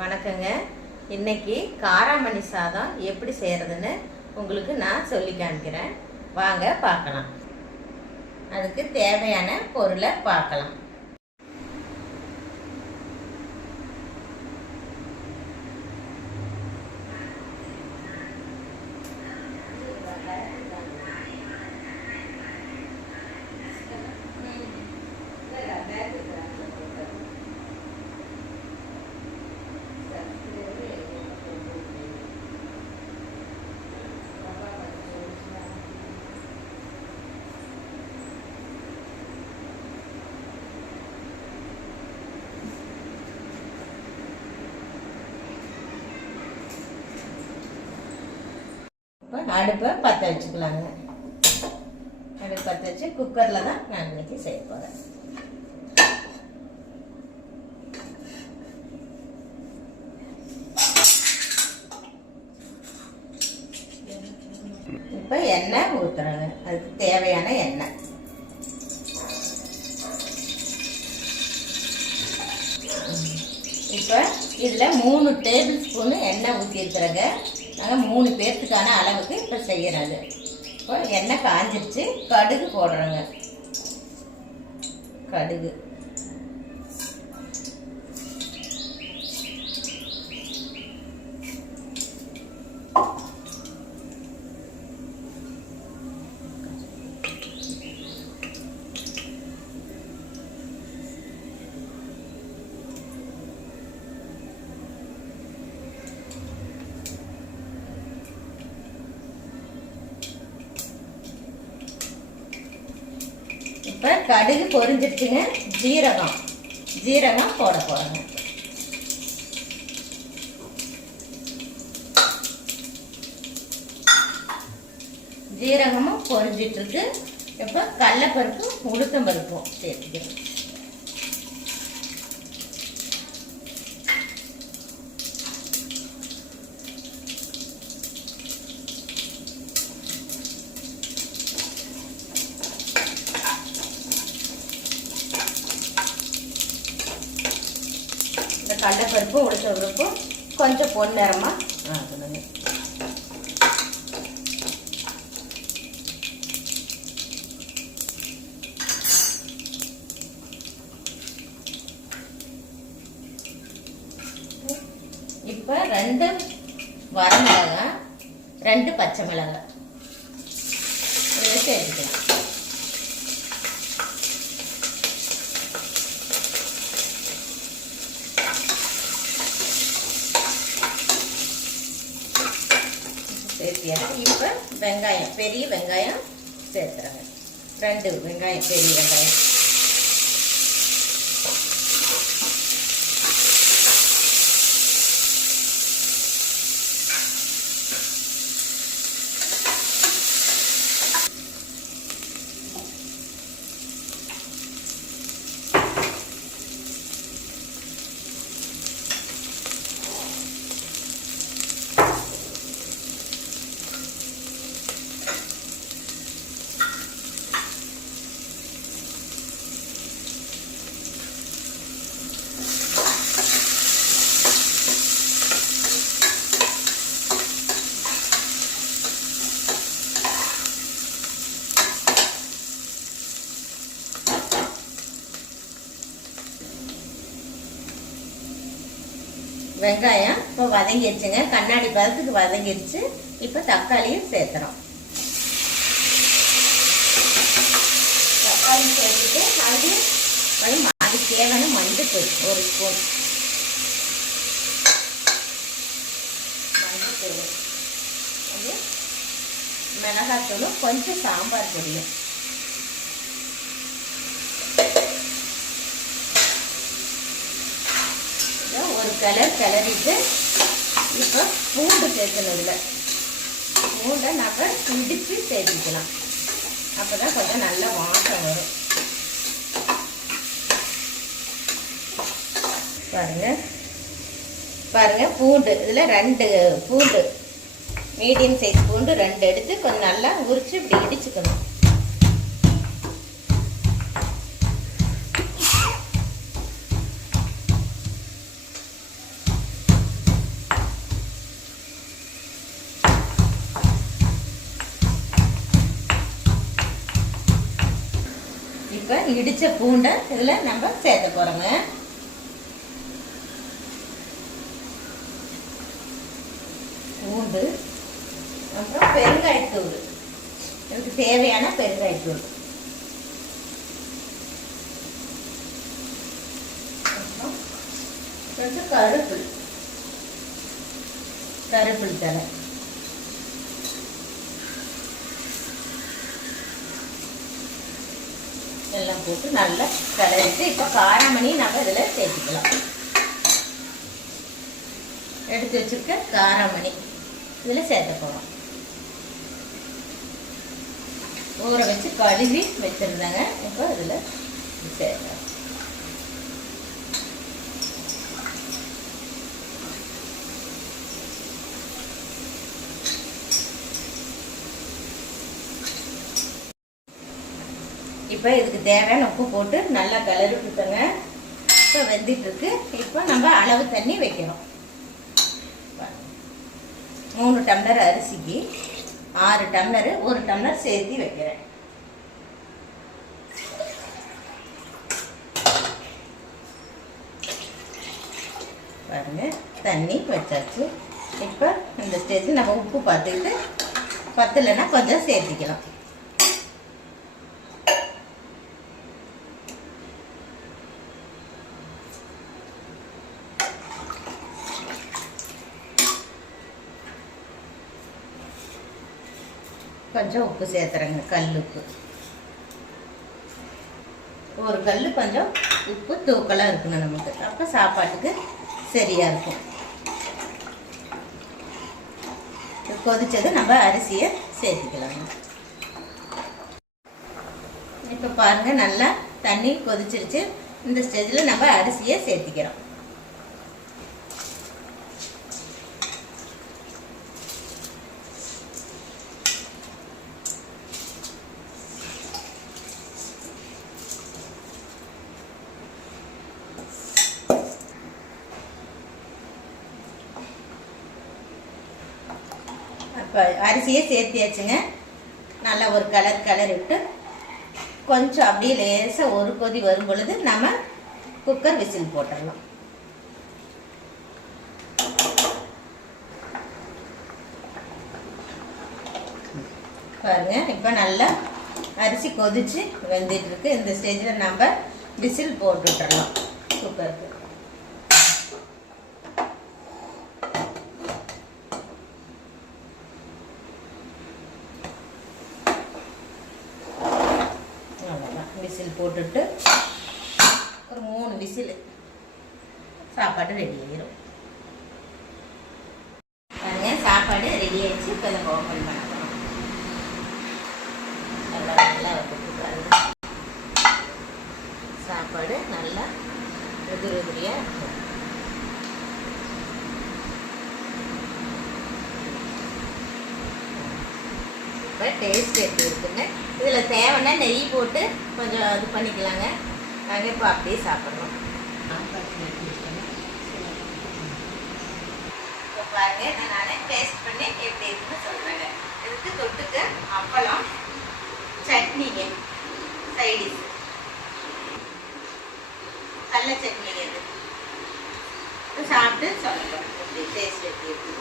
வணக்கங்க. இன்னைக்கு காராமணி சாதம் எப்படி செய்கிறதுன்னு உங்களுக்கு நான் சொல்லி காமிக்கிறேன். வாங்க பார்க்கலாம். அதுக்கு தேவையான பொருளை பார்க்கலாம். அடுப்பை பற்ற வச்சுக்கலாங்க. அடுப்பு பற்ற வச்சு குக்கரில் தான் நான் இன்னைக்கு செய்ய போகிறேன். இப்போ எண்ணெய் ஊற்றுறேங்க. அதுக்கு தேவையான எண்ணெய். இப்போ இதில் 3 டேபிள் ஸ்பூனு எண்ணெய் ஊற்றிருக்கிறேங்க. நாங்கள் 3 பேர்த்துக்கான அளவுக்கு இப்போ செய்யறது. இப்போ எண்ணெய் காஞ்சிருச்சு. கடுகு போடுறோங்க. கடுகு இப்போ கடுகு பொரிஞ்சிருச்சுங்க. ஜீரகம் போட போகிறோங்க. ஜீரகமும் பொரிஞ்சிட்ருக்கு. இப்போ கடலைப்பருப்பும் உளுத்தம் பருப்பும் சேர்த்துக்கிறோம். கடலைப்பருப்பும் உளுத்தம் பருப்பும் கொஞ்சம் பொன்னிறமாக ஆகணுங்க. இப்போ 2 வரமிளகாய், 2 பச்சை மிளகாய் சேர்த்துக்கலாம். இப்போ வெங்காயம், பெரிய வெங்காயம் சேர்த்துறேங்க. 2 வெங்காயம், பெரிய வெங்காயம். வெங்காயம் இப்போ வதங்கிடுச்சுங்க. கண்ணாடி பதத்துக்கு வதங்கிடுச்சு. இப்போ தக்காளியும் சேர்த்துறோம். தக்காளி சேர்த்துட்டு அதுக்கு தேவையான மஞ்சள் 1 ஸ்பூன் மஞ்சள், மிளகாத்தூளும் கொஞ்சம் சாம்பார் பொடியும். ஒரு கிளறிட்டு இப்போ பூண்டு சேர்க்கணும். இல்லை, பூண்டை நம்ம இடித்து சேர்த்துக்கலாம். அப்போ தான் கொஞ்சம் நல்ல வாசம் வரும். பாருங்க பூண்டு இதில் 2 பூண்டு, மீடியம் சைஸ் பூண்டு 2 எடுத்து கொஞ்சம் நல்லா உரித்து இப்படி இடிச்சுக்கணும். இடித்த பூண்டை இதில் நம்ம சேர்த்த போகிறோங்க. பூண்டு, அப்புறம் பெருங்காயத்தூள், இதுக்கு தேவையான பெருங்காயத்தூள், அப்புறம் கொஞ்சம் கருவேப்பிலை தலை, எல்லாம் போட்டு நல்லா கலரிட்டு இப்போ காராமணி நம்ம இதில் சேர்த்துக்கலாம். எடுத்து வச்சிருக்க காராமணி இதில் சேர்த்த போகிறோம். ஊற வச்சு கழுவி வச்சுருந்தாங்க, இப்போ இதில் சேர்க்கலாம். இப்போ இதுக்கு தேவையான உப்பு போட்டு நல்லா கலரி விட்டுங்க. இப்போ வெந்துட்டுருக்கு. இப்போ நம்ம அளவு தண்ணி வைக்கிறோம். 3 டம்ளர் அரிசிக்கு 6 டம்ளர், 1 டம்ளர் சேர்த்து வைக்கிறேன். பாருங்க, தண்ணி வச்சாச்சு. இப்போ இந்த ஸ்டேஜில் நம்ம உப்பு பார்த்துக்கிட்டு பத்தலைன்னா கொஞ்சம் சேர்த்திக்கலாம். கொஞ்சம் உப்பு சேர்த்துறேங்க, கல் உப்பு. ஒரு கல் கொஞ்சம் உப்பு தூக்கலாக இருக்கணும் நமக்கு, அப்போ சாப்பாட்டுக்கு சரியாக இருக்கும். கொதிச்சது நம்ம அரிசியை சேர்த்துக்கலாங்க. இப்போ பாருங்கள், நல்லா தண்ணி கொதிச்சிருச்சு. இந்த ஸ்டேஜில் நம்ம அரிசியை சேர்த்திக்கிறோம். இப்போ அரிசியை சேர்த்தியாச்சுங்க. நல்லா ஒரு கலர் விட்டு கொஞ்சம் அப்படியே லேசாக ஒரு கொதி வரும் பொழுது நம்ம குக்கர் விசில் போட்டுடலாம். பாருங்க, இப்போ நல்லா அரிசி கொதிச்சு வெந்துட்டு இருக்கு. இந்த ஸ்டேஜில் நம்ம விசில் போட்டு விட்டுறலாம் குக்கருக்கு. விசில் போட்டுட்டு ஒரு 3 விசில் சாப்பாடு ரெடி ஆயிரும். சாப்பாடு ரெடி ஆயிடுச்சு. இப்போ நம்ம ஓப்பன் பண்ண போகிறோம். நல்லா வந்து சாப்பாடு நல்லா உதிரியாக இருக்கும். இப்போ டேஸ்ட் எப்படி இருக்குங்க. இதில் தேவைன்னா நெய் போட்டு கொஞ்சம் இது பண்ணிக்கலாங்க. நாங்கள் இப்போ அப்படியே சாப்பிட்றோம். இப்போ பாருங்க, நான் டேஸ்ட் பண்ணி எப்படி இருக்குன்னு சொல்கிறேங்க. இதுக்கு தொட்டுக்க அப்பளம், சட்னிங்க, சைடிஷ் கடலை சட்னிங்க. இது சாப்பிட்டு சொல்லுங்கள் எப்படி டேஸ்ட் எப்படி இருக்குது.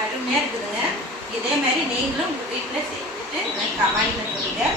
அருமையாக இருக்குதுங்க. இதே மாதிரி நீங்களும் உங்கள் வீட்டில் செஞ்சுட்டு கமெண்ட்ல சொல்லுங்கள்.